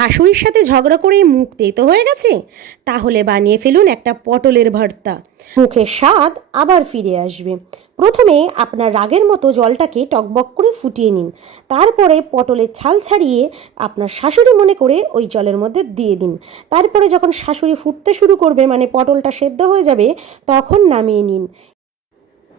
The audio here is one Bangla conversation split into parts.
শাশুড়ির সাথে ঝগড়া করেই মুখ তেতো হয়ে গেছে, তাহলে বানিয়ে ফেলুন একটা পটলের ভর্তা। মুখের স্বাদ আবার ফিরে আসবে। প্রথমে আপনার রাগের মতো জলটাকে টকবক করে ফুটিয়ে নিন, তারপরে পটলের ছাল ছাড়িয়ে আপনার শাশুড়ি মনে করে ওই জলের মধ্যে দিয়ে দিন। তারপরে যখন শাশুড়ি ফুটতে শুরু করবে, মানে পটলটা সেদ্ধ হয়ে যাবে, তখন নামিয়ে নিন।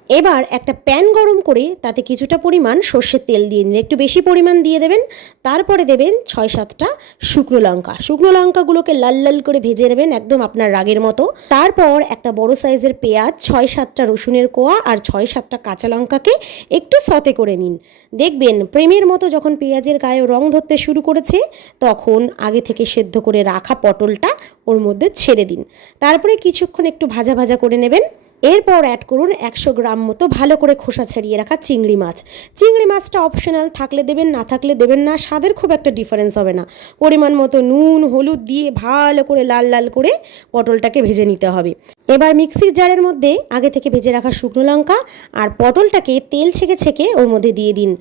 এবার একটা প্যান গরম করে তাতে কিছুটা পরিমাণ সর্ষের তেল দিয়ে নিন, একটু বেশি পরিমাণ দিয়ে দেবেন। তারপরে দেবেন 6-7টা শুকনো লঙ্কা। শুকনো লঙ্কাগুলোকে লাল লাল করে ভেজে নেবেন একদম আপনার রাগের মতো। তারপর একটা বড় সাইজের পেঁয়াজ, 6-7টা রসুনের কোয়া আর 6-7টা কাঁচা লঙ্কাকে একটু সতে করে নিন। দেখবেন প্রেমের মতো যখন পেঁয়াজের গায়ে রং ধরতে শুরু করেছে, তখন আগে থেকে সেদ্ধ করে রাখা পটলটা ওর মধ্যে ছেড়ে দিন। তারপরে কিছুক্ষণ একটু ভাজা ভাজা করে নেবেন। এরপর অ্যাড করুন 100 গ্রাম মতো ভালো করে খোসা ছাড়িয়ে রাখা চিংড়ি মাছ। চিংড়ি মাছটা অপশনাল, থাকলে দেবেন, না থাকলে দেবেন না, স্বাদের খুব একটা ডিফারেন্স হবে না। পরিমাণ মতো নুন হলুদ দিয়ে ভালো করে লাল লাল করে পটলটাকে ভেজে নিতে হবে। এবার মিক্সির জারের মধ্যে আগে থেকে ভেজে রাখা শুকনো লঙ্কা আর পটলটাকে তেল ছেঁকে ছেঁকে ওর মধ্যে দিয়ে দিন।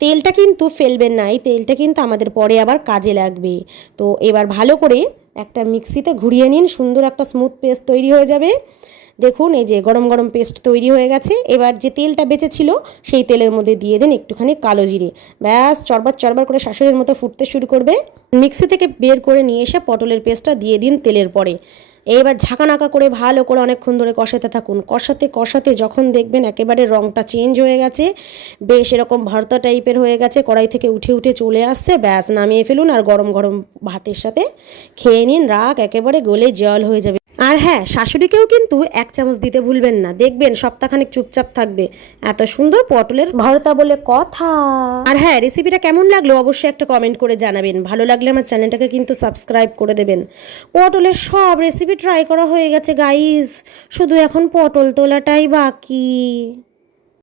তেলটা কিন্তু ফেলবেন না, এই তেলটা কিন্তু আমাদের পরে আবার কাজে লাগবে। তো এবার ভালো করে একটা মিক্সিতে ঘুরিয়ে নিন, সুন্দর একটা স্মুথ পেস্ট তৈরি হয়ে যাবে। দেখুন এই যে গরম গরম পেস্ট তৈরি হয়ে গেছে। এবার যে তেলটা বেঁচেছিল সেই তেলের মধ্যে দিয়ে দিন একটুখানি কালো জিরে। ব্যাস চরবার চরবার করে শাশুড়ির মতো ফুটতে শুরু করবে। মিক্সি থেকে বের করে নিয়ে এসে পটলের পেস্টটা দিয়ে দিন তেলের পরে। এবার ঝাঁকানাকা করে ভালো করে অনেকক্ষণ ধরে কষাতে থাকুন। কষাতে কষাতে যখন দেখবেন একেবারে রঙটা চেঞ্জ হয়ে গেছে, বেশ এরকম ভর্তা টাইপের হয়ে গেছে, কড়াই থেকে উঠে উঠে চলে আসছে, ব্যাস নামিয়ে ফেলুন আর গরম গরম ভাতের সাথে খেয়ে নিন। রাগ একেবারে গলে জল হয়ে যাবে। আর হ্যাঁ, শাশুড়িকেও কিন্তু 1 চামচ দিতে ভুলবেন না, দেখবেন সপ্তাহখানেক চুপচাপ থাকবে। এত সুন্দর পটলের ভর্তা বলে কথা। আর হ্যাঁ, রেসিপিটা কেমন লাগলো অবশ্যই একটা কমেন্ট করে জানাবেন। ভালো লাগলে আমার চ্যানেলটাকে কিন্তু সাবস্ক্রাইব করে দেবেন। পটলের সব রেসিপি ট্রাই করা হয়ে গেছে গাইস, শুধু এখন পটল তোলাটাই বাকি।